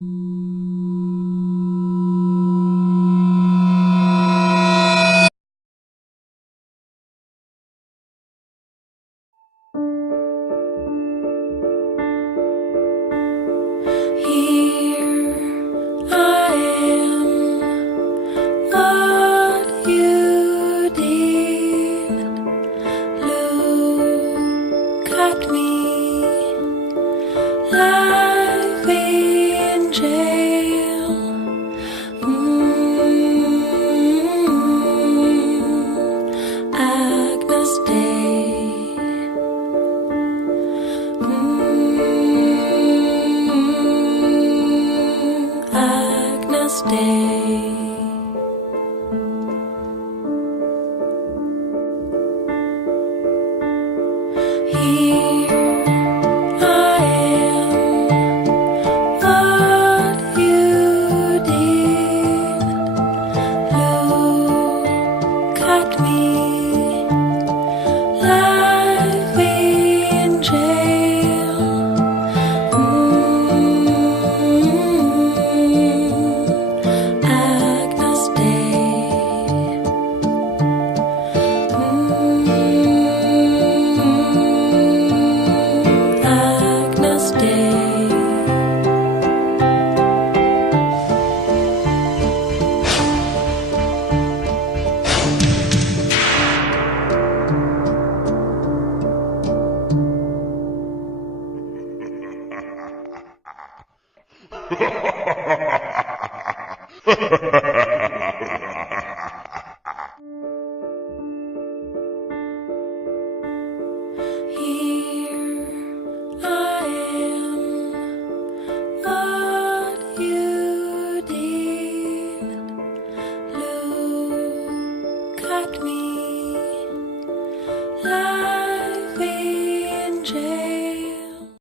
Here I am, what you did. Look at me, life in jail. Agnes Day. Agnes Day. Here I am, what you did. Look at me, life in jail. Agnes Day. Agnes Day. Here I am, what you did. Look at me.